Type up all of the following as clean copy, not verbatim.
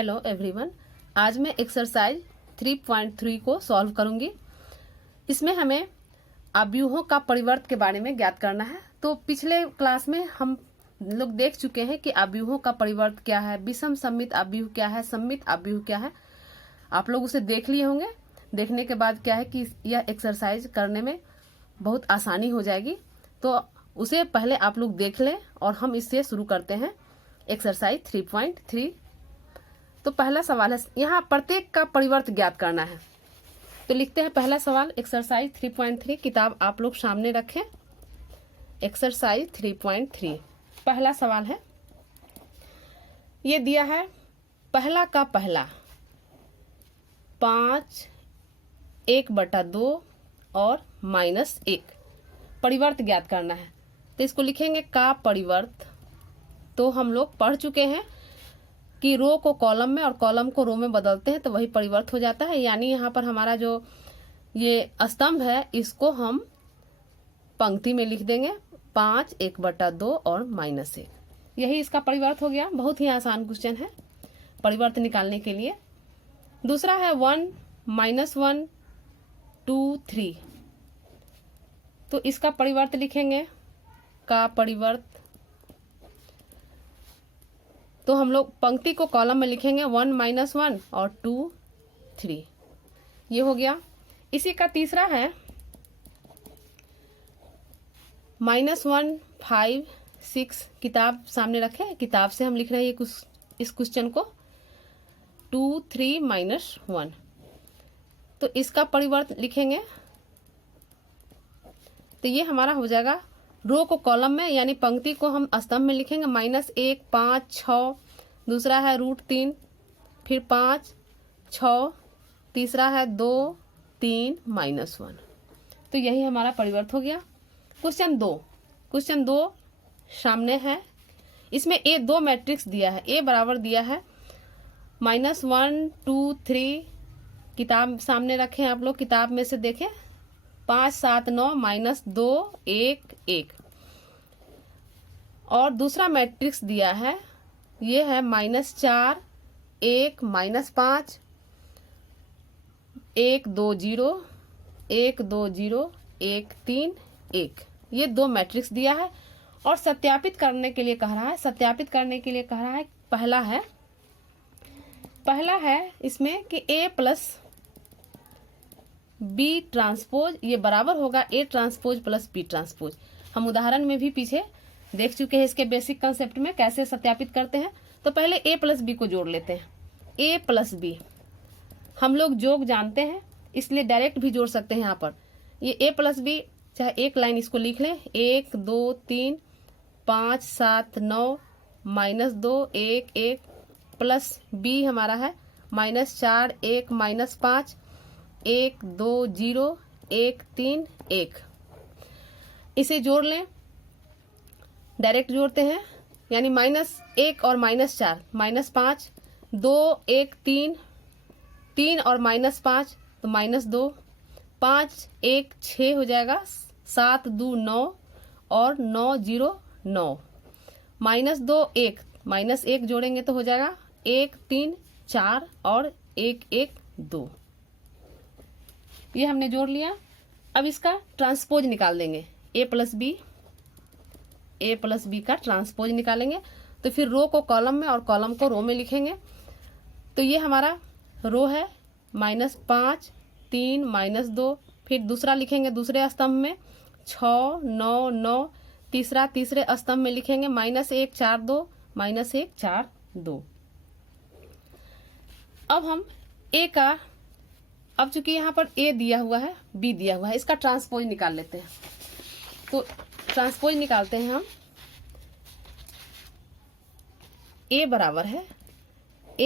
Hello everyone, आज मैं exercise 3.3 को सॉल्व करूंगी। इसमें हमें अव्यूहों का परिवर्त के बारे में ज्ञात करना है। तो पिछले क्लास में हम लोग देख चुके हैं कि अव्यूहों का परिवर्त क्या है, विषम सममित अव्यूह क्या है, सममित अव्यूह क्या है। आप लोग उसे देख लिए होंगे। देखने के बाद क्या है कि यह एक्सरसाइज करने में बहुत आसानी हो जाएगी। तो उसे पहले आप लोग देख लें और हम इससे शुरू करते हैं एक्सरसाइज 3.3। तो पहला सवाल है, यहाँ प्रत्येक का परिवर्त ज्ञात करना है। तो लिखते हैं पहला सवाल एक्सरसाइज 3.3। किताब आप लोग सामने रखें। एक्सरसाइज 3.3 पहला सवाल है, ये दिया है पहला का पहला 5 1/2 और -1 परिवर्त ज्ञात करना है। तो इसको लिखेंगे का परिवर्त। तो हम लोग पढ़ चुके हैं कि रो को कॉलम में और कॉलम को रो में बदलते हैं तो वही परिवर्त हो जाता है। यानी यहाँ पर हमारा जो ये स्तंभ है इसको हम पंक्ति में लिख देंगे 5 1/2 और -1। यही इसका परिवर्त हो गया। बहुत ही आसान क्वेश्चन है परिवर्त निकालने के लिए। दूसरा है 1 -1 2 3। तो इसका परिवर्त लिखेंगे का परिवर्त। तो हम लोग पंक्ति को कॉलम में लिखेंगे 1 -1 और 2 3। ये हो गया। इसी का तीसरा है -1 5 6। किताब सामने रखें। किताब से हम लिख रहे हैं इस क्वेश्चन को 2 3 -1। तो इसका परिवर्त लिखेंगे। तो ये हमारा हो जाएगा रो को कॉलम में यानी पंक्ति को हम स्तंभ में लिखेंगे -1 5 6। दूसरा है √3, फिर 5 6। तीसरा है 2 3 -1। तो यही हमारा परिवर्त हो गया। क्वेश्चन 2 सामने है। इसमें ए 2 मैट्रिक्स दिया है। ए बराबर दिया है -1 2 3। किताब सामने रखें। आप लोग किताब में से देखें 5 7 9 -2 1 1। और दूसरा मैट्रिक्स दिया है, ये है -4 1 -5 1 2 0 1 2 0 1 3 1। ये 2 मैट्रिक्स दिया है और सत्यापित करने के लिए कह रहा है। पहला है इसमें कि A प्लस B ट्रांसपोज ये बराबर होगा A transpose plus B transpose. हम उदाहरण में भी पीछे देख चुके हैं इसके बेसिक कंसेप्ट में कैसे सत्यापित करते हैं। तो पहले A प्लस B को जोड़ लेते हैं। A प्लस B हम लोग जोड़ जानते हैं इसलिए डायरेक्ट भी जोड़ सकते हैं। यहाँ पर ये A प्लस B चाहे एक लाइन इसको लिख लें 1 2 3 5 7 9 -2 1 1 प्लस B हमारा है -4 1 -5 1 2 0 1 3 1। इसे जोड़ लें, डायरेक्ट जोड़ते हैं यानी -1 और -4 -5 2 1 3 3 और -5 तो -2 5 1 6 हो जाएगा 7 2 9 और 9 0 9 -2 1 -1 जोड़ेंगे तो हो जाएगा 1 3 4 और 1 1 2। ये हमने जोड़ लिया। अब इसका ट्रांसपोज निकाल देंगे। A प्लस बी का ट्रांसपोज निकालेंगे। तो फिर रो को कॉलम में और कॉलम को रो में लिखेंगे। तो ये हमारा रो है -5 3 -2। फिर दूसरा लिखेंगे दूसरे स्तंभ में 6 9 9। तीसरे स्तंभ में लिखेंगे -1 4 2 -1 4 2। अब हम A का, अब चूंकि यहाँ पर A दिया हुआ है B दिया हुआ है, इसका ट्रांसपोज निकाल लेते हैं। तो ट्रांसपोज निकालते हैं हम। A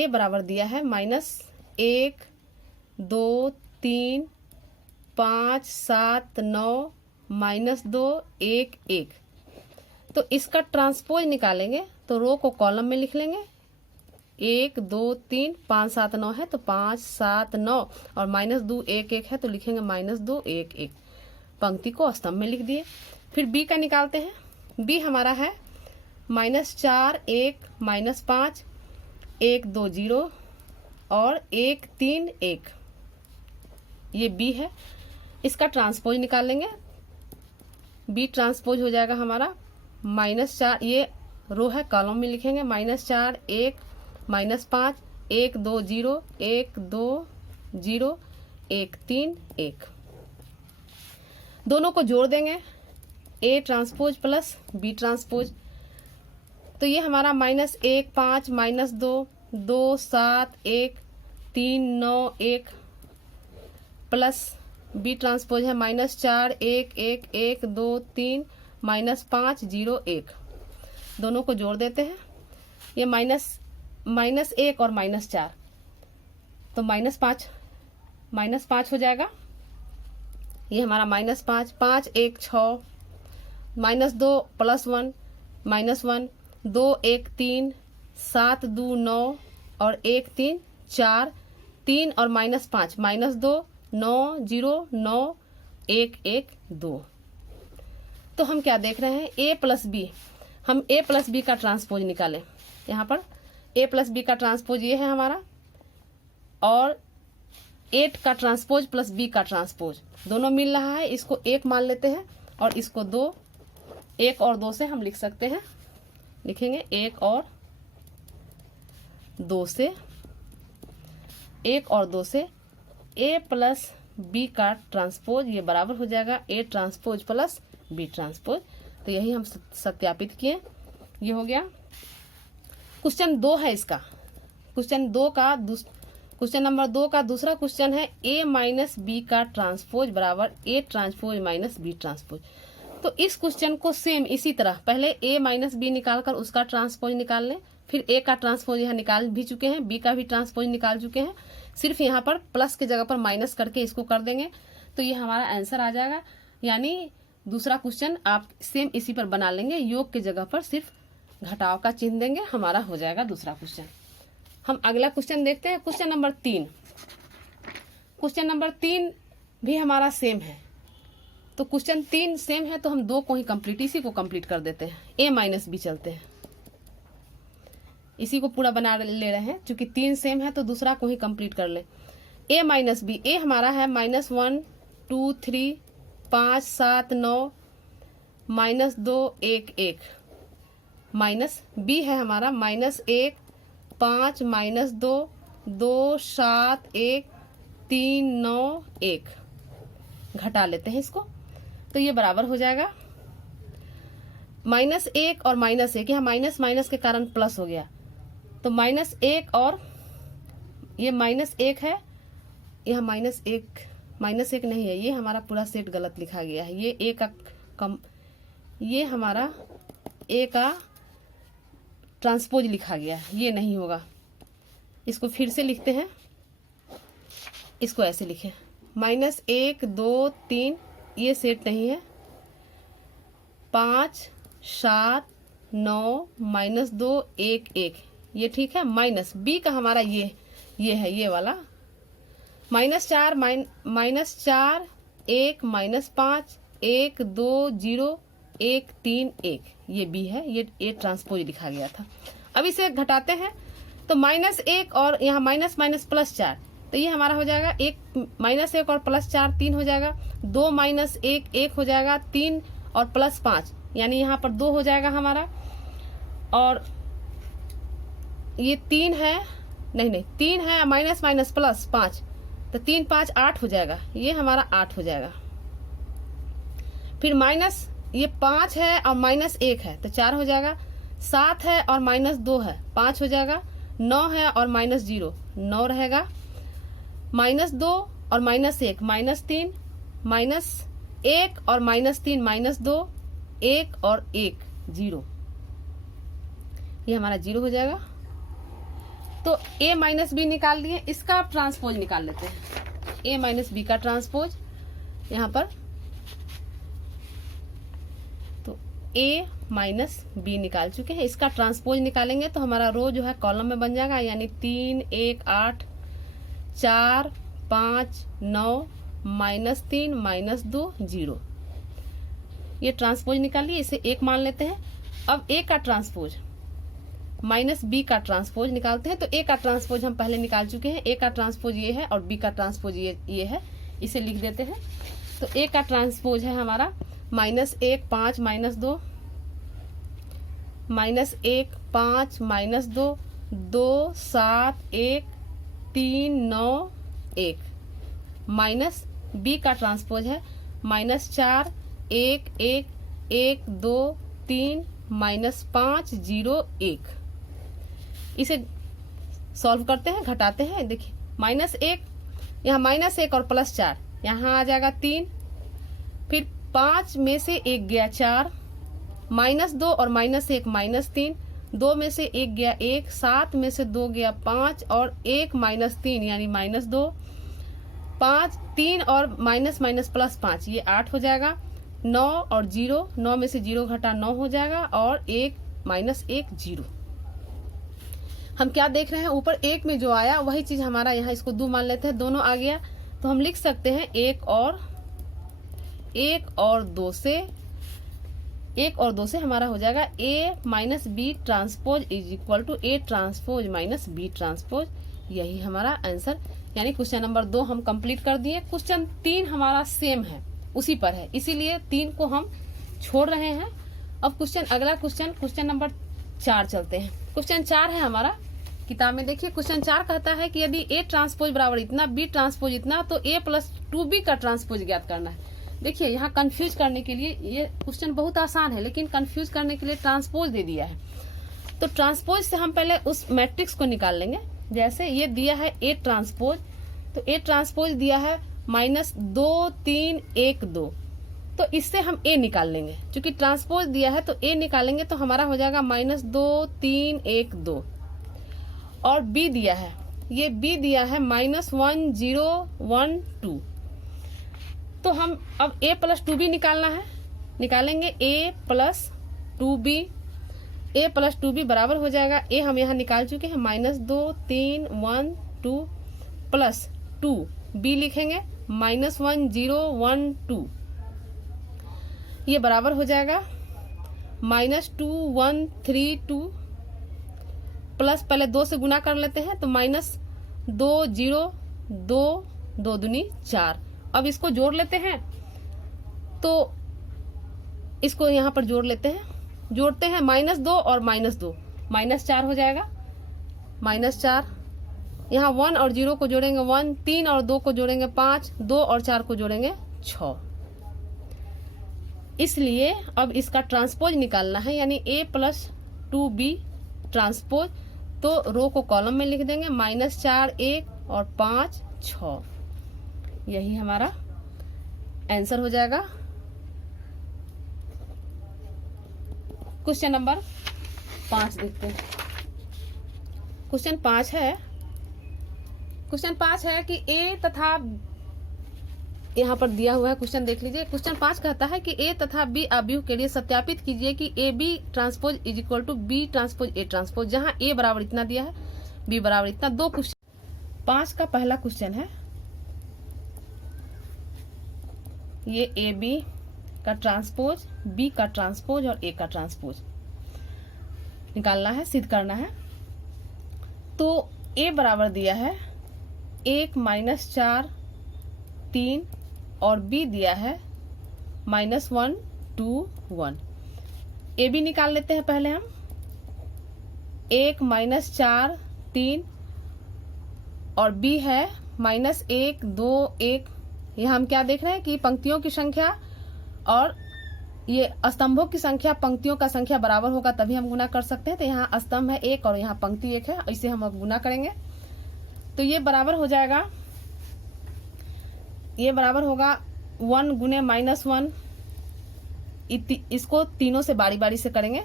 बराबर दिया है -1 2 3 5 7 9 -2 1 1। तो इसका ट्रांसपोज निकालेंगे तो रो को कॉलम में लिख लेंगे 1 2 3 5 7 9 है तो 5 7 9 और -2 1 1 है तो लिखेंगे -2 1 1। पंक्ति को स्तंभ में लिख दिए। फिर B का निकालते हैं। B हमारा है -4 1 -5 1 2 0 और 1 3 1, ये बी है। इसका ट्रांसपोज निकालेंगे, बी ट्रांसपोज हो जाएगा हमारा -4, ये रो है, कॉलम में लिखेंगे -4 1 -5 1 2 0 1 2 0 1 3 1। दोनों को जोड़ देंगे, A transpose plus B transpose, तो ये हमारा -1 5 -2 2 7 1 3 9 1 प्लस बी ट्रांसपोज है -4 1 1 1 2 3 -5 0 1। दोनों को जोड़ देते हैं, ये -1 और -4, तो -5 हो जाएगा। ये हमारा -5 5 1 6 -2 +1 -1 2 1 3 7 2 9 और 1 3 4 3 और -5 -2 9 0 9 1 1 2। तो हम क्या देख रहे हैं, a प्लस बी, हम a प्लस बी का ट्रांसपोज निकालें। यहाँ पर a प्लस बी का ट्रांसपोज ये है हमारा, और 8 का ट्रांसपोज प्लस बी का ट्रांसपोज दोनों मिल रहा है, इसको 1 मान लेते हैं और इसको 2, 1 और 2 से हम लिख सकते हैं, लिखेंगे 1 और 2 से, 1 और 2 से a प्लस बी का ट्रांसपोज ये बराबर हो जाएगा a transpose plus B transpose. तो यही हम सत्यापित किए, ये हो गया। क्वेश्चन 2 है इसका, क्वेश्चन नंबर 2 का दूसरा क्वेश्चन है a माइनस बी का ट्रांसपोज बराबर a transpose minus B transpose. तो इस क्वेश्चन को सेम इसी तरह पहले a माइनस बी निकाल कर उसका ट्रांसपोज निकाल लें, फिर a का ट्रांसपोज यहाँ निकाल भी चुके हैं, b का भी ट्रांसपोज निकाल चुके हैं, सिर्फ यहाँ पर प्लस की जगह पर माइनस करके इसको कर देंगे, तो ये हमारा आंसर आ जाएगा। यानी दूसरा क्वेश्चन आप सेम इसी पर बना लेंगे, योग की जगह पर सिर्फ घटाव का चिन्ह देंगे, हमारा हो जाएगा दूसरा क्वेश्चन। हम अगला क्वेश्चन देखते हैं, क्वेश्चन नंबर 3। क्वेश्चन नंबर 3 भी हमारा सेम है, तो क्वेश्चन 3 सेम है तो हम 2 को ही कंप्लीट, इसी को कंप्लीट कर देते हैं। a माइनस बी चलते हैं, इसी को पूरा बना ले रहे हैं, क्योंकि 3 सेम है तो दूसरा को ही कंप्लीट कर ले। a माइनस बी, a हमारा है -1 2 3 5 7 9 -2 1 1, माइनस बी है हमारा -1 5 -2 2 7 1 3 9 1। घटा लेते हैं इसको, तो ये बराबर हो जाएगा -1 और -1, यहाँ माइनस माइनस के कारण प्लस हो गया, तो -1 और ये -1 है, यहाँ -1 नहीं है, ये हमारा पूरा सेट गलत लिखा गया है, ये a का कम, ये हमारा a का ट्रांसपोज लिखा गया है, ये नहीं होगा। इसको फिर से लिखते हैं, इसको ऐसे लिखें -1 2 3, ये सेट नहीं है, 5 7 9 -2 1 1, ये ठीक है। माइनस बी का हमारा ये है, ये वाला -4 -4 1 -5 1 2 0 1 3 1, ये बी है, ये a ट्रांसपोज लिखा गया था। अब इसे घटाते हैं, तो -1 और यहाँ माइनस माइनस +4, तो ये हमारा हो जाएगा -1 और +4 3 हो जाएगा, 2 -1 1 हो जाएगा, 3 और +5 यानी यहाँ पर 2 हो जाएगा हमारा, और ये 3 है, नहीं 3 है माइनस माइनस +5, तो 3 5 8 हो जाएगा, ये हमारा 8 हो जाएगा। फिर माइनस ये 5 है और -1 है तो 4 हो जाएगा, 7 है और -2 है 5 हो जाएगा, 9 है और -0 9 रहेगा, -2 और -1 -3, -1 और -3 -2 1 और 1 0, ये हमारा 0 हो जाएगा। तो a माइनस बी निकाल दिए, इसका ट्रांसपोज निकाल लेते हैं, a माइनस बी का ट्रांसपोज यहाँ पर, तो a माइनस बी निकाल चुके हैं, इसका ट्रांसपोज निकालेंगे तो हमारा रो जो है कॉलम में बन जाएगा, यानी 3 1 8 4 5 9 -3 -2 0, ये ट्रांसपोज निकाल लिए, इसे 1 मान लेते हैं। अब a का ट्रांसपोज माइनस बी का ट्रांसपोज निकालते हैं। तो ए का ट्रांसपोज हम पहले निकाल चुके हैं, ए का ट्रांसपोज ये है और बी का ट्रांसपोज ये है, इसे लिख देते हैं। तो ए का ट्रांसपोज है हमारा -1 5 -2 -1 5 -2 2 7 1 3 9 1 माइनस बी का ट्रांसपोज है -4 1 1 1 2 3 -5 0 1। इसे सॉल्व करते हैं, घटाते हैं। देखिए -1 यहाँ -1 और +4 यहाँ आ जाएगा 3, फिर 5 में से 1 गया 4, -2 और -1 -3, 2 में से 1 गया 1, 7 में से 2 गया 5 और 1 -3 यानी -2, 5 3 और माइनस +5 ये 8 हो जाएगा। 9 और 0, 9 में से 0 घटा 9 हो जाएगा और 1 -1 0। हम क्या देख रहे हैं, ऊपर 1 में जो आया वही चीज हमारा यहाँ, इसको 2 मान लेते हैं, दोनों आ गया तो हम लिख सकते हैं 1 और 2 से हमारा हो जाएगा A - B transpose is equal to A transpose - B transpose. यही हमारा आंसर, यानी क्वेश्चन नंबर 2 हम कंप्लीट कर दिए। क्वेश्चन 3 हमारा सेम है, उसी पर है, इसीलिए 3 को हम छोड़ रहे हैं। अब अगला क्वेश्चन नंबर 4 चलते हैं। क्वेश्चन 4 है हमारा किताब में। देखिए क्वेश्चन 4 कहता है कि यदि A ट्रांसपोज बराबर इतना, B ट्रांसपोज इतना, तो A + 2B का ट्रांसपोज ज्ञात करना है। देखिए यहाँ कंफ्यूज करने के लिए, ये क्वेश्चन बहुत आसान है लेकिन कंफ्यूज करने के लिए ट्रांसपोज दे दिया है। तो ट्रांसपोज से हम पहले उस मैट्रिक्स को निकाल लेंगे। जैसे ये दिया है A ट्रांसपोज, तो A ट्रांसपोज दिया है -2 3 1 2, तो इससे हम A निकाल लेंगे। क्योंकि ट्रांसपोज दिया है तो A निकालेंगे तो हमारा हो जाएगा -2 3 1 2। और B दिया है, ये B दिया है -1 0 1 2। तो हम अब A + 2B निकालना है, निकालेंगे A + 2B। A + 2B बराबर हो जाएगा, A हम यहाँ निकाल चुके हैं, -2 3 1 2 + 2, B लिखेंगे -1 0 1 2। ये बराबर हो जाएगा -2 1 3 2 प्लस, पहले 2 से गुना कर लेते हैं तो -2 0 2 2 दूनी 4। अब इसको जोड़ लेते हैं, तो इसको यहाँ पर जोड़ लेते हैं, जोड़ते हैं -2 और -2 -4 हो जाएगा, -4। यहाँ 1 और 0 को जोड़ेंगे 1, 3 और 2 को जोड़ेंगे 5, 2 और 4 को जोड़ेंगे 6। इसलिए अब इसका ट्रांसपोज निकालना है, यानी A + 2B ट्रांसपोज। तो रो को कॉलम में लिख देंगे, -4 1 और 5 6। यही हमारा आंसर हो जाएगा। क्वेश्चन नंबर 5 देखते हैं। क्वेश्चन 5 है कि A तथा, यहाँ पर दिया हुआ है क्वेश्चन देख लीजिए। क्वेश्चन 5 कहता है कि A तथा B अवयव के लिए सत्यापित कीजिए कि AB transpose is equal to B transpose A transpose, जहां A बराबर इतना दिया है, B बराबर इतना। 2 क्वेश्चन। 5 का पहला क्वेश्चन है, ये AB का ट्रांसपोज, B का ट्रांसपोज और A का ट्रांसपोज निकालना है, सिद्ध करना है। तो A बराबर दिया है 1 -4 3 और B दिया है -1 2 1। AB निकाल लेते हैं पहले हम। 1 -4 3 और B है -1 2 1। यहाँ हम क्या देख रहे हैं कि पंक्तियों की संख्या और ये स्तंभों की संख्या पंक्तियों का संख्या बराबर होगा तभी हम गुना कर सकते हैं। तो यहाँ स्तंभ है 1 और यहाँ पंक्ति 1 है, इसे हम अब गुना करेंगे तो ये बराबर हो जाएगा, ये बराबर होगा 1 गुने -1। इसको तीनों से बारी बारी से करेंगे,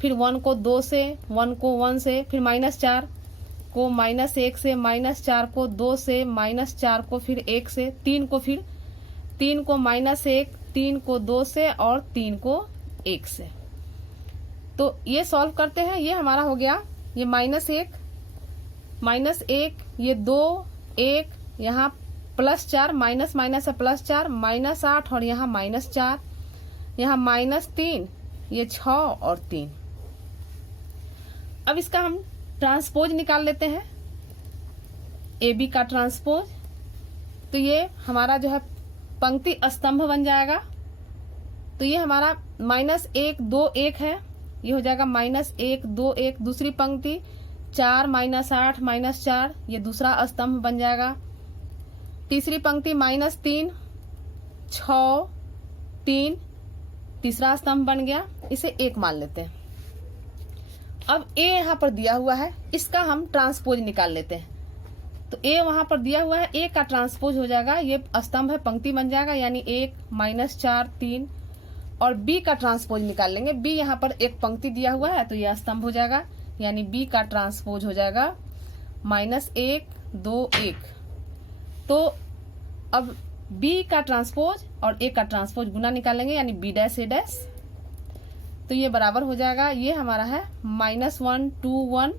फिर 1 को 2 से, 1 को 1 से, फिर -4 को -1 से, -4 को 2 से, -4 को फिर 1 से, 3 को फिर 3 को -1, 3 को 2 से और 3 को 1 से। तो ये सॉल्व करते हैं, ये हमारा हो गया, ये -1 ये 2 1, यहाँ +4 माइनस माइनस है +4 -8 और यहाँ -4, यहाँ -3, ये 6 और 3। अब इसका हम ट्रांसपोज निकाल लेते हैं, ए बी का ट्रांसपोज। तो ये हमारा जो है पंक्ति स्तंभ बन जाएगा। तो ये हमारा -1 2 1 है, ये हो जाएगा -1 2 1। दूसरी पंक्ति 4 -8 -4, ये दूसरा स्तंभ बन जाएगा। तीसरी पंक्ति -3 6 3, तीसरा स्तंभ बन गया। इसे 1 मान लेते हैं। अब ए यहाँ पर दिया हुआ है, इसका हम ट्रांसपोज निकाल लेते हैं। तो ए वहां पर दिया हुआ है, ए का ट्रांसपोज हो जाएगा, ये स्तंभ है, पंक्ति बन जाएगा, यानी 1 -4 3। और बी का ट्रांसपोज निकाल लेंगे। बी यहाँ पर एक पंक्ति दिया हुआ है, तो यह स्तंभ हो जाएगा, यानी बी का ट्रांसपोज हो जाएगा -1 2 1। तो अब बी का ट्रांसपोज और ए का ट्रांसपोज गुना निकालेंगे, यानी बी डैश ए डैश। तो ये बराबर हो जाएगा, ये हमारा है -1 2 1,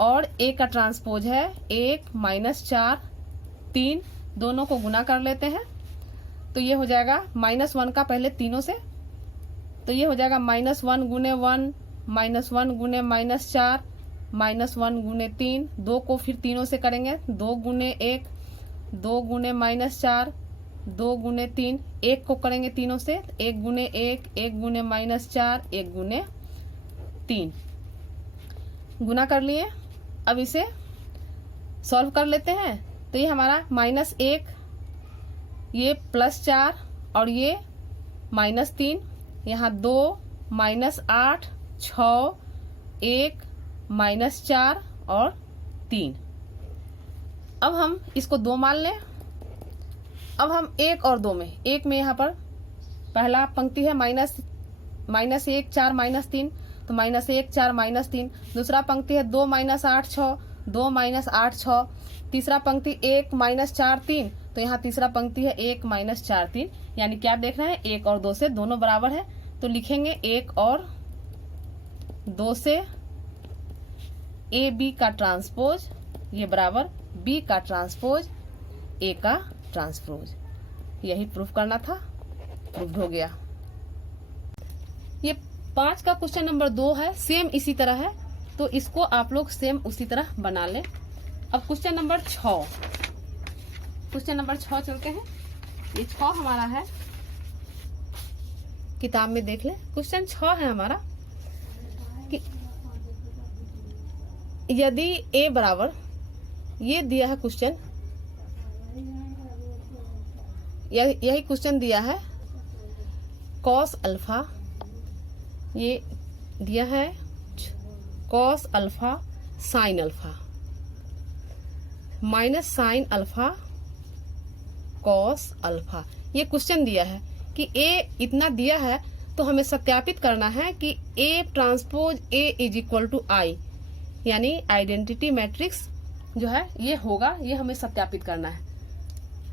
और ए का ट्रांसपोज है 1 -4 3। दोनों को गुना कर लेते हैं, तो ये हो जाएगा -1 का पहले तीनों से, तो ये हो जाएगा -1 गुने 1 -1 गुने -4 -1 गुने 3। 2 को फिर तीनों से करेंगे, 2 गुने 1 2 गुने -4 2 गुने 3। 1 को करेंगे तीनों से, 1 गुने 1 1 गुने -4 1 गुने 3। गुना कर लिए। अब इसे सॉल्व कर लेते हैं। तो ये हमारा -1, ये +4 और ये -3, यहाँ 2 -8 6 1 -4 और 3। अब हम इसको 2 मान लें। अब हम 1 और 2 में, 1 में यहाँ पर पहला पंक्ति है -1 4 -3, तो -1 4 -3। दूसरा पंक्ति है 2 -8 6 2 -8 6। तीसरा पंक्ति 1 -4 3, तो यहाँ तीसरा पंक्ति है 1 -4 3। यानी क्या देख रहे हैं, 1 और 2 से दोनों बराबर है, तो लिखेंगे 1 और 2 से ए बी का ट्रांसपोज, ये बराबर बी का ट्रांसपोज ए का ट्रांसपोज। यही प्रूफ करना था, प्रूफ हो गया। ये 5 का क्वेश्चन नंबर 2 है, सेम इसी तरह है, तो इसको आप लोग सेम उसी तरह बना लें। अब क्वेश्चन नंबर 6, क्वेश्चन नंबर 6 चलते हैं। ये 6 हमारा है, किताब में देख ले। क्वेश्चन 6 है हमारा कि यदि ए बराबर, ये दिया है क्वेश्चन, यही क्वेश्चन दिया है, cos अल्फा, ये दिया है cos alpha sin alpha minus sin alpha cos alpha. ये क्वेश्चन दिया है कि ए इतना दिया है, तो हमें सत्यापित करना है कि A transpose A is equal to I, यानी आइडेंटिटी मैट्रिक्स जो है ये होगा, ये हमें सत्यापित करना है।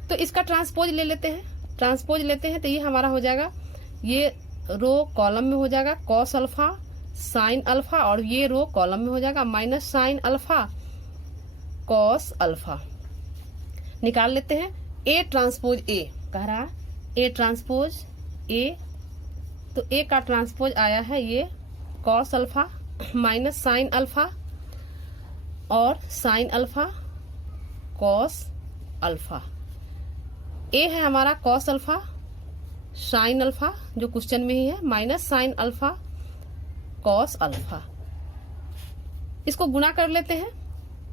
तो इसका ट्रांसपोज ले लेते हैं, ट्रांसपोज लेते हैं, तो ये हमारा हो जाएगा, ये रो कॉलम में हो जाएगा cos अल्फा sin अल्फा, और ये रो कॉलम में हो जाएगा minus sin alpha cos alpha. निकाल लेते हैं। ए ट्रांसपोज ए कह रहा है, ए ट्रांसपोज ए, तो ए का ट्रांसपोज आया है ये cos alpha minus sin alpha और sin अल्फा cos अल्फा। ए है हमारा cos अल्फा sin अल्फा, जो क्वेश्चन में ही है, minus sin alpha cos alpha. इसको गुना कर लेते हैं,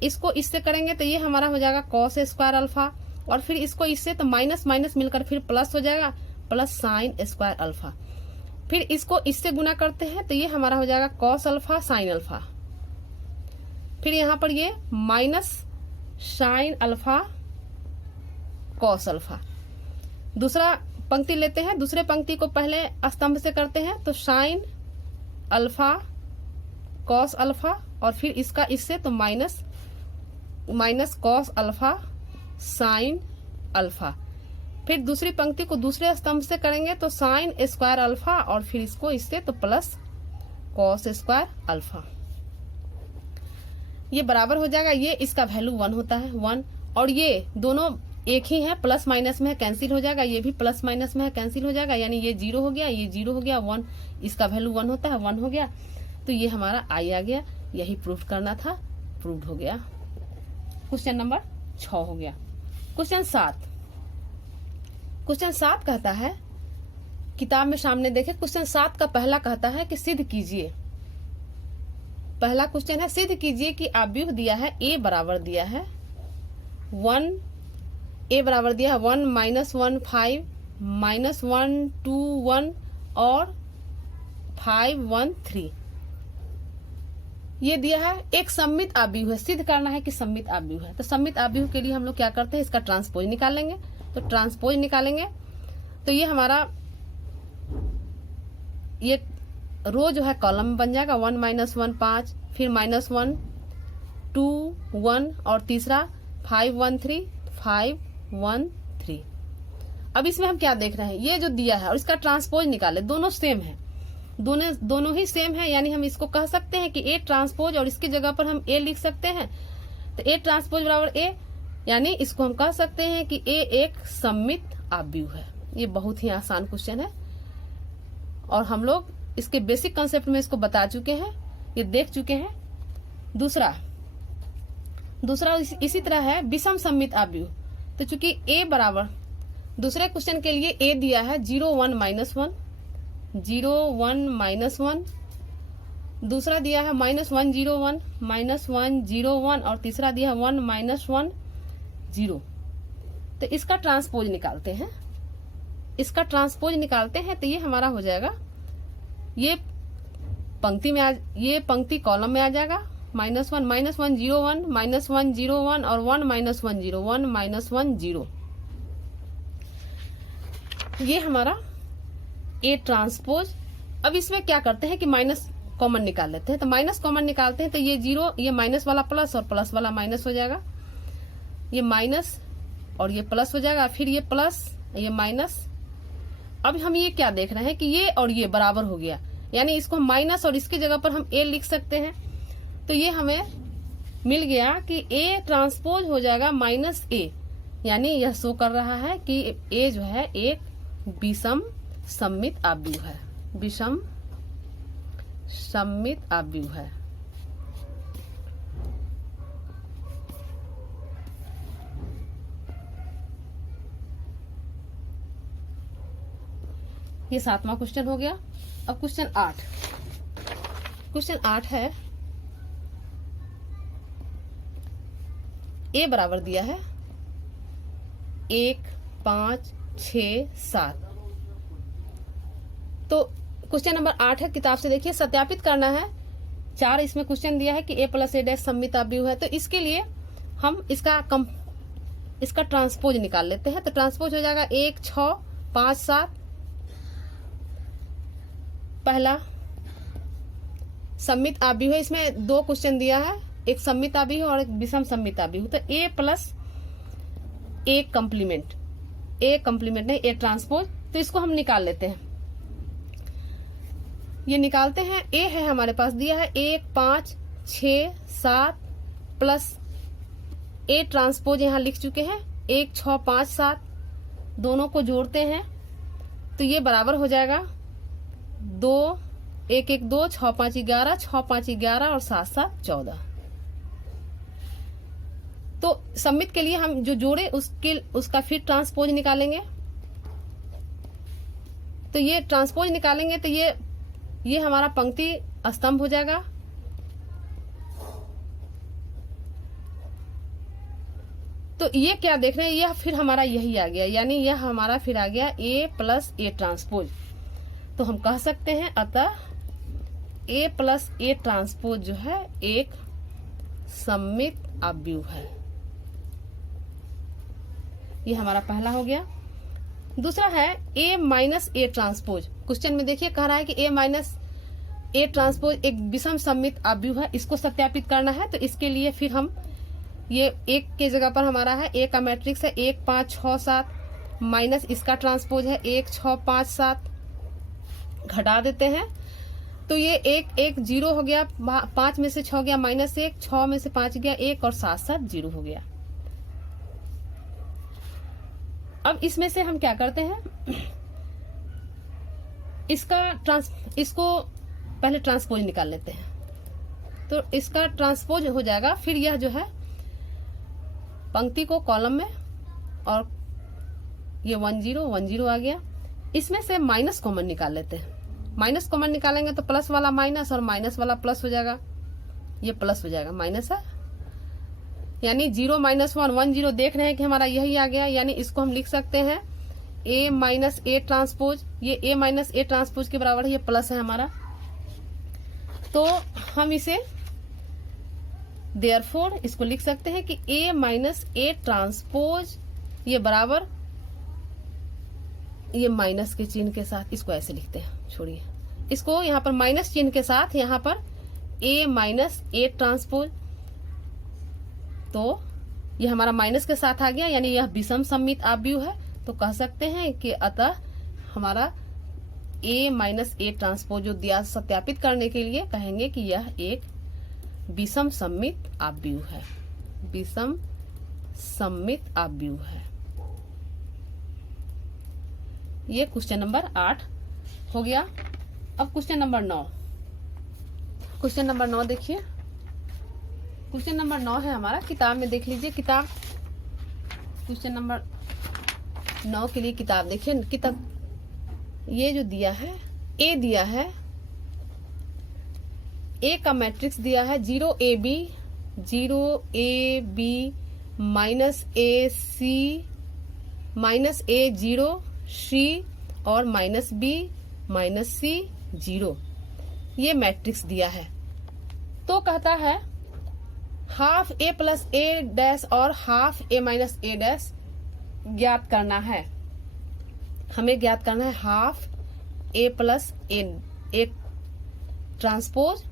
इसको इससे करेंगे तो ये हमारा हो जाएगा cos स्क्वायर अल्फा, और फिर इसको इससे तो माइनस माइनस मिलकर फिर प्लस हो जाएगा, प्लस sin स्क्वायर अल्फा। फिर इसको इससे गुना करते हैं तो ये हमारा हो जाएगा cos अल्फा sin अल्फा। फिर यहाँ पर ये minus sin alpha cos alpha. दूसरा पंक्ति लेते हैं, दूसरे पंक्ति को पहले स्तंभ से करते हैं, तो sin अल्फा cos अल्फा, और फिर इसका इससे तो minus cos alpha sin alpha. फिर दूसरी पंक्ति को दूसरे स्तंभ से करेंगे तो sin स्क्वायर अल्फा, और फिर इसको इससे तो प्लस cos स्क्वायर अल्फा। ये बराबर हो जाएगा, ये इसका वैल्यू 1 होता है 1, और ये दोनों एक ही है, प्लस माइनस में है, कैंसिल हो जाएगा, ये भी प्लस माइनस में है, कैंसिल हो जाएगा, यानी ये 0 हो गया, ये 0 हो गया, 1 इसका वैल्यू 1 होता है, 1 हो गया। तो ये हमारा आई आ गया। यही प्रूव करना था, प्रूव हो गया। क्वेश्चन नंबर 6 हो गया। क्वेश्चन 7 कहता है, किताब में सामने देखे, क्वेश्चन 7 का पहला कहता है कि सिद्ध कीजिए। पहला क्वेश्चन है, सिद्ध कीजिए कि आव्यूह दिया है a बराबर दिया है 1, a बराबर दिया है 1 -1 5 -1 2 1 और 5 1 3। ये दिया है एक सममित आव्यूह है, सिद्ध करना है कि सममित आव्यूह है। तो सममित आव्यूह के लिए हम लोग क्या करते हैं, इसका ट्रांसपोज निकालेंगे। तो ट्रांसपोज निकालेंगे तो ये हमारा ये रो जो है कॉलम में बन जाएगा 1 -1 5, फिर -1 2 1 और तीसरा 5 1 3 5 1 3। अब इसमें हम क्या देख रहे हैं, ये जो दिया है और इसका ट्रांसपोज निकाले, दोनों सेम है, दोनों ही सेम है। यानी हम इसको कह सकते हैं कि ए ट्रांसपोज, और इसकी जगह पर हम ए लिख सकते हैं। तो ए ट्रांसपोज बराबर ए, यानी इसको हम कह सकते हैं कि ए एक सममित आव्यूह है। ये बहुत ही आसान क्वेश्चन है और हम लोग इसके बेसिक कॉन्सेप्ट में इसको बता चुके हैं, ये देख चुके हैं। दूसरा इसी तरह है विषम सममित आव्यूह। तो चूंकि ए बराबर, दूसरे क्वेश्चन के लिए ए दिया है 0 1 -1 0 1 -1, दूसरा दिया है -1 0 1 -1 0 1 और तीसरा दिया है 1 -1 0। तो इसका ट्रांसपोज निकालते हैं, तो ये हमारा हो जाएगा, ये पंक्ति में ये पंक्ति कॉलम में आ जाएगा -1 -1 0 1 -1 0 1 और 1 -1 0 1 -1 0। ये हमारा ए ट्रांसपोज। अब इसमें क्या करते हैं कि माइनस कॉमन निकाल लेते हैं। तो माइनस कॉमन निकालते हैं तो ये 0, ये माइनस वाला प्लस और प्लस वाला माइनस हो जाएगा, ये माइनस और ये प्लस हो जाएगा, फिर ये प्लस ये माइनस। अब हम ये क्या देख रहे हैं कि ये और ये बराबर हो गया, यानी इसको हम माइनस और इसकी जगह पर हम ए लिख सकते हैं। तो ये हमें मिल गया कि ए ट्रांसपोज हो जाएगा -a, यानी यह शो कर रहा है कि ए जो है एक विषम सममित आव्यूह है, विषम सममित आव्यूह है। ये 7वां क्वेश्चन हो गया। अब क्वेश्चन 8 है, ए बराबर दिया है 1 5 6 7। तो क्वेश्चन नंबर 8 है, किताब से देखिए, सत्यापित करना है 4 इसमें क्वेश्चन दिया है कि a + a' सममित आव्यूह है। तो इसके लिए हम इसका ट्रांसपोज निकाल लेते हैं। तो ट्रांसपोज हो जाएगा 1 6 5 7। पहला सममित आव्यूह है, इसमें 2 क्वेश्चन दिया है, एक सममित आव्यूह और एक विषम सममित आव्यूह। तो a + a कंप्लीमेंट, नहीं a ट्रांसपोज। तो इसको हम निकाल लेते हैं, ये निकालते हैं। a है हमारे पास दिया है 1 5 6 7 प्लस a ट्रांसपोज यहाँ लिख चुके हैं 1 6 5 7, दोनों को जोड़ते हैं तो ये बराबर हो जाएगा 2 1 1 2 6 5 11 6 5 11 और 7 7 14। तो सममित के लिए हम जो जोड़े उसका फिर ट्रांसपोज निकालेंगे। तो ये ट्रांसपोज निकालेंगे तो ये हमारा पंक्ति स्तंभ हो जाएगा। तो ये क्या देख रहे हैं, यह फिर हमारा यही आ गया, यानी यह हमारा फिर आ गया a + a ट्रांसपोज। तो हम कह सकते हैं अतः a + a ट्रांसपोज जो है एक सममित आव्यूह है। ये हमारा पहला हो गया। दूसरा है a - a ट्रांसपोज। क्वेश्चन में देखिए कह रहा है कि a - a ट्रांसपोज एक विषम सममित आव्यूह है, इसको सत्यापित करना है। तो इसके लिए फिर हम ये 1 के जगह पर हमारा है a का मैट्रिक्स है 1 5 6 7 माइनस इसका ट्रांसपोज है 1 6 5 7, घटा देते हैं तो ये 1 1 0 हो गया, 5 में से 6 गया -1, 6 में से 5 गया 1 और 7 7 0 हो गया। अब इसमें से हम क्या करते हैं, इसको पहले ट्रांसपोज निकाल लेते हैं। तो तो इसका ट्रांसपोज हो जाएगा। फिर यह जो है पंक्ति को कॉलम में, और ये 1 0 1 0 आ गया। इसमें से माइनस कॉमन निकाल लेते हैं। माइनस कॉमन निकालेंगे तो प्लस वाला माइनस और माइनस वाला प्लस हो जाएगा, ये प्लस हो जाएगा, माइनस है, यानी 0 -1 1 0 देख रहे हैं कि हमारा यही आ गया। यानी इसको हम लिख सकते हैं A माइनस ए ट्रांसपोज, ये A माइनस ए ट्रांसपोज के बराबर है, ये प्लस है हमारा। तो हम इसे देयरफॉर इसको लिख सकते हैं कि A माइनस ए ट्रांसपोज ये बराबर, ये माइनस के चिन्ह के साथ इसको ऐसे लिखते हैं, छोड़िए इसको, यहाँ पर माइनस चिन्ह के साथ यहाँ पर A माइनस ए ट्रांसपोज, तो ये हमारा माइनस के साथ आ गया, यानी यह विषम सममित आव्यूह है। तो कह सकते हैं कि अतः हमारा A माइनस ए ट्रांसपोज जो दिया, सत्यापित करने के लिए कहेंगे कि यह एक विषम सममित आव्यूह है, विषम सममित आव्यूह है। ये क्वेश्चन नंबर 8 हो गया। अब क्वेश्चन नंबर 9, क्वेश्चन नंबर 9 देखिए, क्वेश्चन नंबर 9 है हमारा, किताब में देख लीजिए, किताब क्वेश्चन नंबर 9 के लिए किताब देखिए। किताब ये जो दिया है, ए दिया है, ए का मैट्रिक्स दिया है 0 AB minus AC minus A 0 C और माइनस B माइनस C 0, ये मैट्रिक्स दिया है। तो कहता है half A plus A dash और half A minus A dash ज्ञात करना है। हमें ज्ञात करना है half A plus A transpose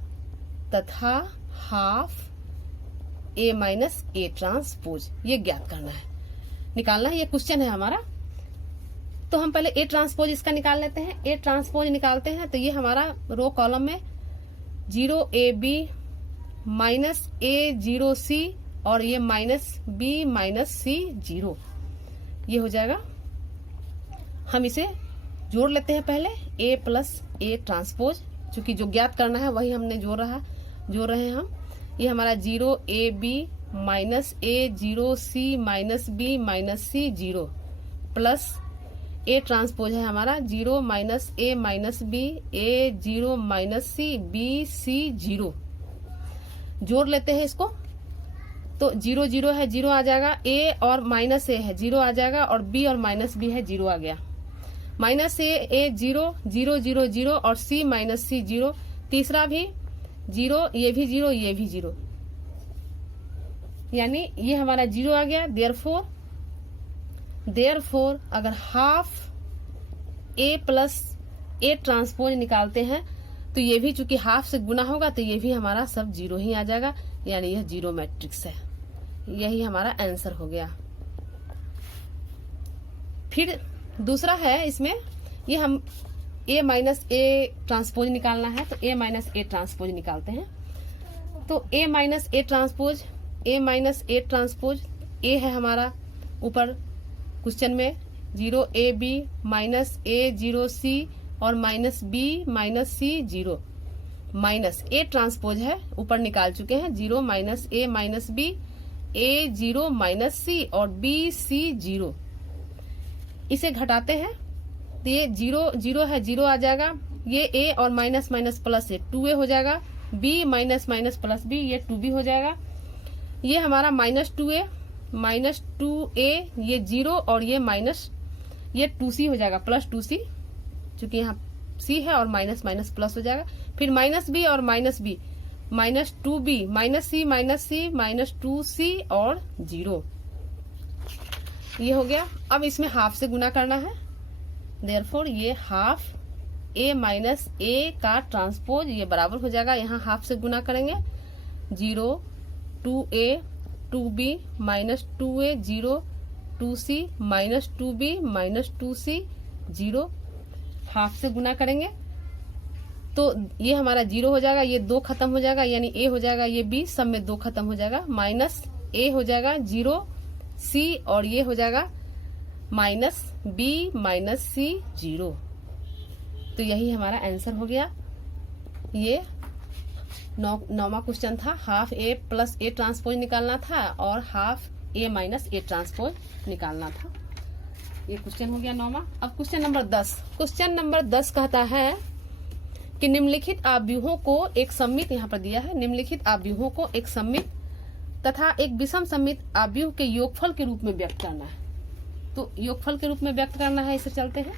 तथा half A minus A transpose, ये ज्ञात करना है, निकालना है, ये क्वेश्चन है हमारा। तो हम पहले A ट्रांसपोज इसका निकाल लेते हैं। A ट्रांसपोज निकालते हैं तो ये हमारा रो कॉलम में 0 AB माइनस A 0 C और ये माइनस B माइनस C 0, ये हो जाएगा। हम इसे जोड़ लेते हैं पहले, A प्लस A ट्रांसपोज, चूंकि जो ज्ञात करना है वही हमने जोड़ रहे हैं हम। ये हमारा 0 AB minus A 0 C minus B minus C 0 plus A transpose है हमारा 0 minus A minus B A 0 minus C B C 0, जोड़ लेते हैं इसको। तो 0 0 है, 0 आ जाएगा, A और माइनस A है 0 आ जाएगा, और B और माइनस B है 0 आ गया। माइनस A 0 0 0 0 और C माइनस C 0, तीसरा भी 0, ये भी 0, ये भी 0, यानी ये हमारा 0 आ गया। देयरफॉर अगर half A plus A transpose निकालते हैं तो ये भी चूंकि हाफ से गुना होगा तो ये भी हमारा सब 0 ही आ जाएगा, यानी यह 0 मैट्रिक्स है। यही हमारा आंसर हो गया। फिर दूसरा है, इसमें ये हम A माइनस A ट्रांसपोज निकालना है, तो A माइनस A ट्रांसपोज निकालते हैं। तो A minus A transpose, A minus A transpose, A है हमारा ऊपर क्वेश्चन में 0 AB माइनस A 0 C और minus B minus C 0, minus A transpose है ऊपर निकाल चुके हैं 0 minus A minus B A 0 minus C और B C 0, इसे घटाते हैं तो ये 0 0 है, 0 आ जाएगा, ये A और माइनस माइनस प्लस है 2A हो जाएगा, B minus minus plus B ये 2B हो जाएगा। ये हमारा माइनस 2A माइनस 2A ये 0 और ये माइनस ये 2C हो जाएगा, प्लस 2C, चूंकि यहाँ C है और माइनस माइनस प्लस हो जाएगा। फिर माइनस B और minus B minus 2B minus C minus 2C और 0, ये हो गया। अब इसमें हाफ से गुना करना है, देयरफॉर ये हाफ A माइनस A का ट्रांसपोज ये बराबर हो जाएगा, यहाँ हाफ से गुना करेंगे 0 2A 2B minus 2A 0 2C minus 2B minus 2C 0, half से गुना करेंगे तो ये हमारा 0 हो जाएगा, ये 2 खत्म हो जाएगा, यानी A हो जाएगा, ये B सब में 2 खत्म हो जाएगा, माइनस A हो जाएगा 0 C और ये हो जाएगा माइनस B माइनस C 0। तो यही हमारा आंसर हो गया। ये नौवां क्वेश्चन था half A plus A transpose निकालना था और half A minus A transpose निकालना था। ये क्वेश्चन हो गया नौवां। अब क्वेश्चन नंबर 10। क्वेश्चन नंबर 10 कहता है कि निम्नलिखित आव्यूहों को एक सममित, यहाँ पर दिया है, निम्नलिखित आव्यूहों को एक सममित तथा एक विषम सममित आव्यूह के योगफल के रूप में व्यक्त करना है। तो योगफल के रूप में व्यक्त करना है, इसे चलते हैं।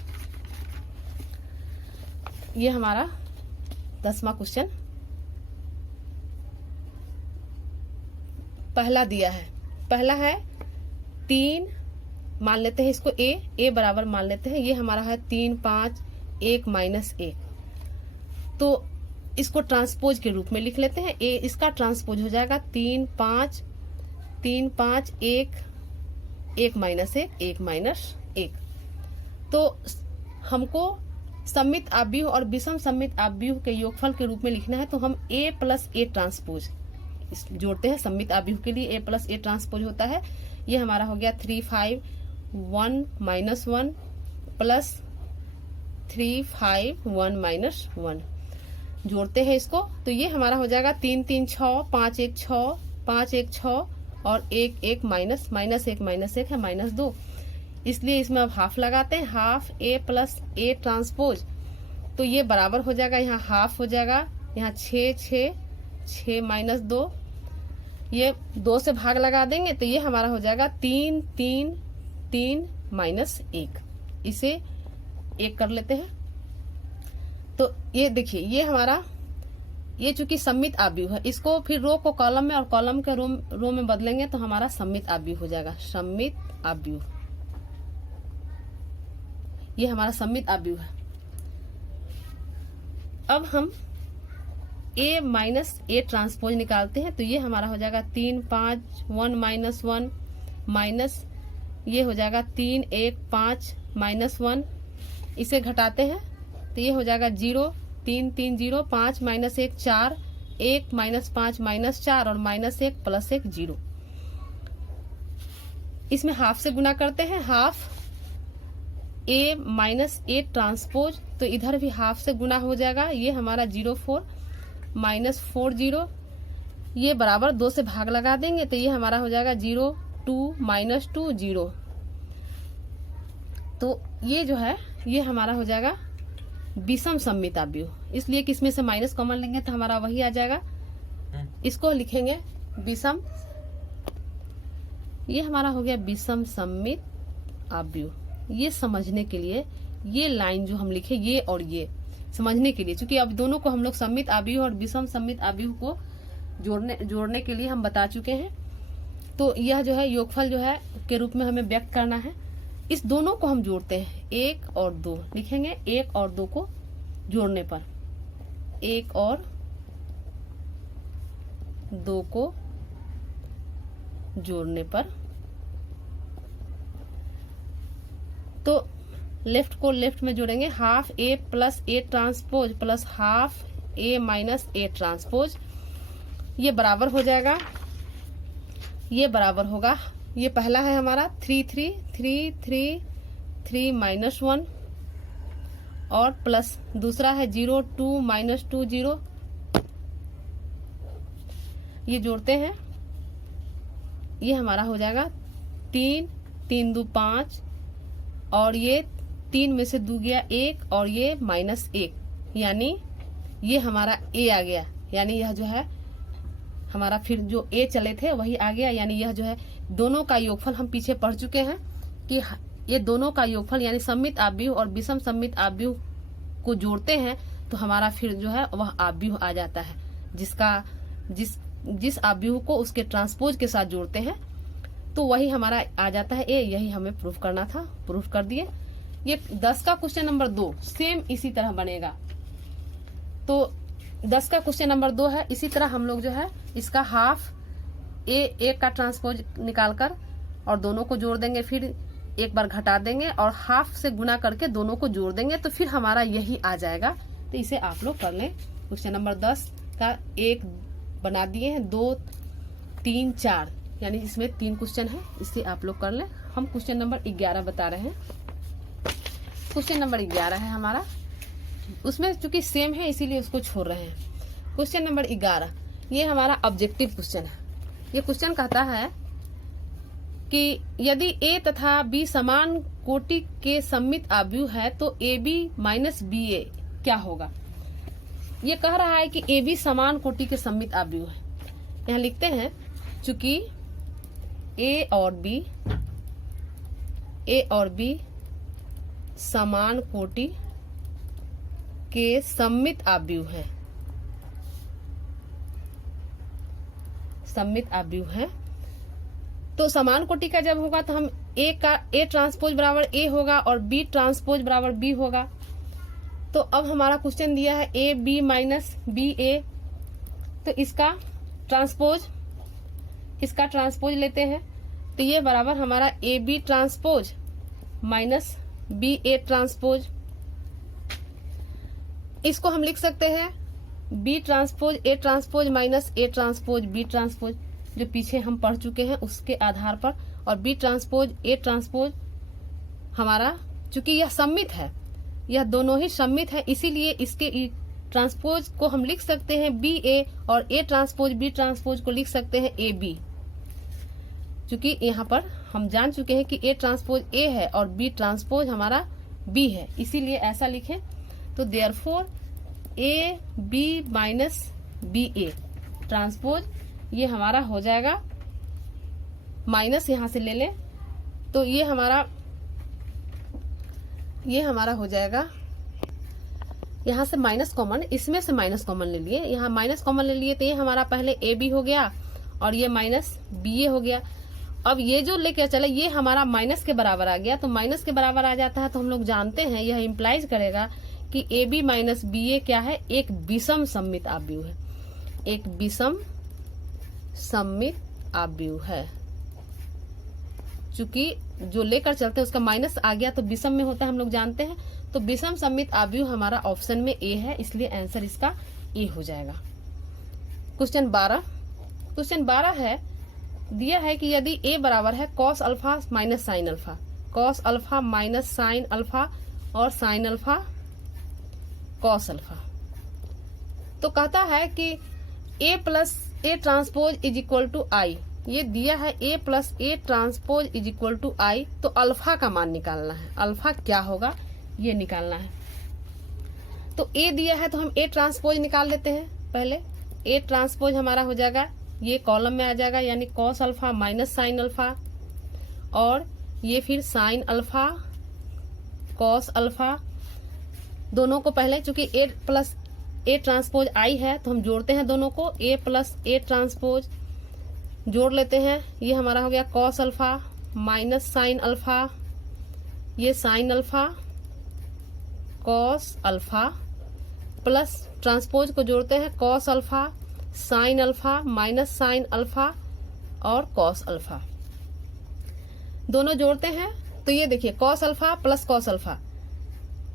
ये हमारा 10वां क्वेश्चन पहला दिया है। पहला है 3, मान लेते हैं इसको ए बराबर मान लेते हैं। ये हमारा है 3, 5, 1 माइनस 1। तो इसको ट्रांसपोज के रूप में लिख लेते हैं। ए इसका ट्रांसपोज हो जाएगा 3, 5, 1, 1 माइनस 1, 1 माइनस 1। तो हमको सममित आव्यूह और विषम सममित आव्यूह के योगफल के रूप में लिखना है। तो हम ए प्लस ए ट्रांसपोज जोड़ते हैं। सममित आव्यूह के लिए ए प्लस ए ट्रांसपोज होता है। ये हमारा हो गया 3, 5, 1 माइनस 1 प्लस 3, 5, 1 माइनस 1 जोड़ते हैं इसको। तो ये हमारा हो जाएगा 3, 3, 6, 5, 1, 6, 5, 1, 6 और 1, 1 माइनस 1 है -2। इसलिए इसमें अब हाफ लगाते हैं। Half A plus A transpose, तो ये बराबर हो जाएगा, यहाँ हाफ हो जाएगा, यहाँ 6 माइनस 2, ये 2 से भाग लगा देंगे तो ये हमारा हो जाएगा 3, 3, 3 माइनस 1। इसे 1 कर लेते हैं। तो ये देखिए, ये हमारा, ये चूंकि सममित आव्यूह है, इसको फिर रो को कॉलम में और कॉलम के रो में बदलेंगे तो हमारा सममित आव्यूह हो जाएगा। सममित आव्यूह, ये हमारा सममित आव्यूह है। अब हम ए माइनस ए ट्रांसपोज निकालते हैं। तो ये हमारा हो जाएगा 3, 5, 1 माइनस 1 माइनस, ये हो जाएगा 3, 1, 5 माइनस 1। इसे घटाते हैं तो ये हो जाएगा 0, 3, 3, 0, 5 माइनस 1, 4, 1 माइनस 5 माइनस 4 और -1 प्लस 1 0। इसमें हाफ से गुना करते हैं। Half A minus A transpose, तो इधर भी हाफ से गुना हो जाएगा। ये हमारा 0, 4 माइनस 4 0, ये बराबर 2 से भाग लगा देंगे तो ये हमारा हो जाएगा 0, 2 माइनस 2 0। तो ये जो है, ये हमारा हो जाएगा विषम सममित आव्यूह। इसलिए कि इसमें से माइनस कॉमन लेंगे तो हमारा वही आ जाएगा। इसको लिखेंगे विषम, ये हमारा हो गया विषम सममित आव्यूह। ये समझने के लिए, ये लाइन जो हम लिखे, ये और ये समझने के लिए, क्योंकि अब दोनों को हम लोग सममित आव्यूह और विषम सममित आव्यूह को जोड़ने के लिए हम बता चुके हैं। तो यह जो है योगफल जो है के रूप में हमें व्यक्त करना है। इस दोनों को हम जोड़ते हैं, 1 और 2 लिखेंगे। 1 और 2 को जोड़ने पर, 1 और 2 को जोड़ने पर, तो लेफ्ट को लेफ्ट में जोड़ेंगे। Half A plus A transpose plus half A minus A transpose, ये बराबर हो जाएगा, ये बराबर होगा, ये पहला है हमारा 3, 3, 3, 3, 3 माइनस 1 और प्लस दूसरा है 0, 2 माइनस 2 0। ये जोड़ते हैं, ये हमारा हो जाएगा 3, 3 2 5 और ये 3 में से 2 गया 1 और ये -1, यानी ये हमारा a आ गया। यानी यह जो है हमारा फिर जो a चले थे वही आ गया। यानी यह जो है दोनों का योगफल, हम पीछे पढ़ चुके हैं कि ये दोनों का योगफल यानी सममित आव्यूह और विषम सममित आव्यूह को जोड़ते हैं तो हमारा फिर जो है वह आव्यूह आ जाता है, जिस आव्यूह को उसके ट्रांसपोज के साथ जोड़ते हैं तो वही हमारा आ जाता है a। यही हमें प्रूफ करना था, प्रूफ कर दिए। ये 10 का क्वेश्चन नंबर 2 सेम इसी तरह बनेगा। तो 10 का क्वेश्चन नंबर 2 है, इसी तरह हम लोग जो है इसका हाफ ए का ट्रांसपोज निकालकर और दोनों को जोड़ देंगे, फिर एक बार घटा देंगे और हाफ से गुना करके दोनों को जोड़ देंगे तो फिर हमारा यही आ जाएगा। तो इसे आप लोग कर लें। क्वेश्चन नंबर 10 का 1 बना दिए हैं, 2, 3, 4, यानी इसमें 3 क्वेश्चन है, इसे आप लोग कर लें। हम क्वेश्चन नंबर 11 बता रहे हैं। क्वेश्चन नंबर 11 है हमारा, उसमें चूंकि सेम है इसीलिए उसको छोड़ रहे हैं। क्वेश्चन नंबर 11, ये हमारा ऑब्जेक्टिव क्वेश्चन है। ये क्वेश्चन कहता है कि यदि ए तथा बी समान कोटि के सममित आव्यूह है तो ए बी माइनस बी ए क्या होगा। ये कह रहा है कि ए बी समान कोटि के सममित आव्यूह है। यहाँ लिखते हैं चूंकि ए और बी समान कोटि के सममित आव्यूह है, सममित आव्यूह है, तो समान कोटि का जब होगा तो हम ए का ए ट्रांसपोज बराबर ए होगा और बी ट्रांसपोज बराबर बी होगा। तो अब हमारा क्वेश्चन दिया है A B minus B A, तो इसका ट्रांसपोज लेते हैं तो ये बराबर हमारा A B transpose minus B A transpose. इसको हम लिख सकते हैं B transpose A transpose minus A transpose B transpose, जो पीछे हम पढ़ चुके हैं उसके आधार पर। और बी ट्रांसपोज ए ट्रांसपोज हमारा चूंकि यह सममित है, यह दोनों ही सममित है, इसीलिए इसके ट्रांसपोज को हम लिख सकते हैं बी ए और ए ट्रांसपोज बी ट्रांसपोज को लिख सकते हैं ए बी। चूंकि यहाँ पर हम जान चुके हैं कि ए ट्रांसपोज ए है और बी ट्रांसपोज हमारा बी है, इसीलिए ऐसा लिखें। तो therefore A B minus B A transpose ये हमारा हो जाएगा, माइनस यहाँ से ले लें तो ये हमारा हो जाएगा, यहाँ से माइनस कॉमन, इसमें से माइनस कॉमन ले लिए, यहाँ माइनस कॉमन ले लिए तो ये हमारा पहले ए बी हो गया और ये माइनस बी ए हो गया। अब ये जो लेकर चले ये हमारा माइनस के बराबर आ गया, तो माइनस के बराबर आ जाता है तो हम लोग जानते हैं यह इम्प्लाइज करेगा कि ए बी माइनस बी ए क्या है, एक विषम सममित आव्यूह है, एक विषम सममित आव्यूह है। चूंकि जो लेकर चलते हैं उसका माइनस आ गया तो विषम में होता है, हम लोग जानते हैं। तो विषम सममित आव्यूह हमारा ऑप्शन में ए है, इसलिए आंसर इसका ए हो जाएगा। क्वेश्चन 12 है, दिया है कि यदि ए बराबर है cos alpha minus sine alpha, cos alpha minus sine alpha और साइन अल्फा कॉस अल्फा, तो कहता है कि A plus A transpose is equal to I. ये दिया है A plus A transpose is equal to I, तो अल्फा का मान निकालना है, अल्फा क्या होगा ये निकालना है। तो ए दिया है तो हम ए ट्रांसपोज निकाल लेते हैं। पहले ए ट्रांसपोज हमारा हो जाएगा, ये कॉलम में आ जाएगा, यानी cos alpha minus sine alpha और ये फिर साइन अल्फा कॉस अल्फा। दोनों को पहले चूंकि ए प्लस ए ट्रांसपोज आई है तो हम जोड़ते हैं दोनों को, ए प्लस ए ट्रांसपोज जोड़ लेते हैं, ये हमारा हो गया cos alpha minus sine alpha, ये sine alpha cos alpha plus transpose को जोड़ते हैं cos alpha sine alpha minus sine alpha और कॉस अल्फा, दोनों जोड़ते हैं तो ये देखिए cos alpha plus cos alpha,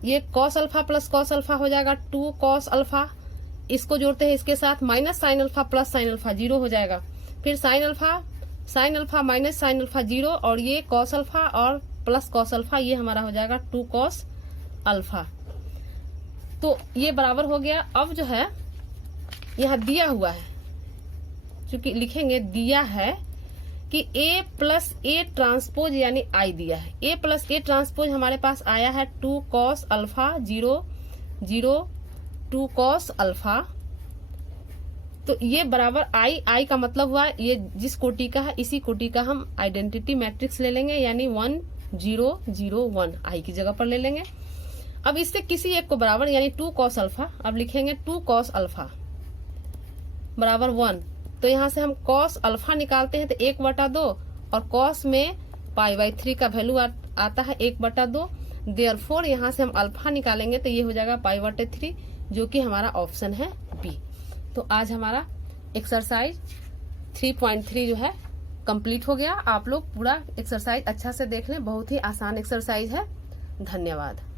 ये cos alpha plus cos alpha हो जाएगा 2 कॉस अल्फा, इसको जोड़ते हैं इसके साथ minus sine alpha plus sine alpha 0 हो जाएगा, फिर sign alpha minus sine alpha 0 और ये कॉस अल्फा और प्लस कॉस अल्फा, ये हमारा हो जाएगा 2 कॉस अल्फा। तो ये बराबर हो गया। अब जो है यह दिया हुआ है, चूंकि लिखेंगे दिया है कि a प्लस ए ट्रांसपोज यानी आई दिया है, a प्लस ए ट्रांसपोज हमारे पास आया है 2 कॉस अल्फा 0 0 2 कॉस अल्फा, तो ये बराबर आई का मतलब हुआ ये जिस कोटि का है इसी कोटि का हम आइडेंटिटी मैट्रिक्स ले लेंगे, यानी 1 0 0 1 आई की जगह पर ले लेंगे। अब इससे किसी एक को बराबर यानी 2 कॉस अल्फा, अब लिखेंगे 2 कॉस अल्फा बराबर 1, तो यहाँ से हम कॉस अल्फा निकालते हैं तो 1/2 और कॉस में π/3 का वैल्यू आता है 1/2, देयरफॉर यहाँ से हम अल्फा निकालेंगे तो ये हो जाएगा π/3, जो कि हमारा ऑप्शन है बी। तो आज हमारा एक्सरसाइज 3.3 जो है कंप्लीट हो गया। आप लोग पूरा एक्सरसाइज अच्छा से देख लें, बहुत ही आसान एक्सरसाइज है। धन्यवाद।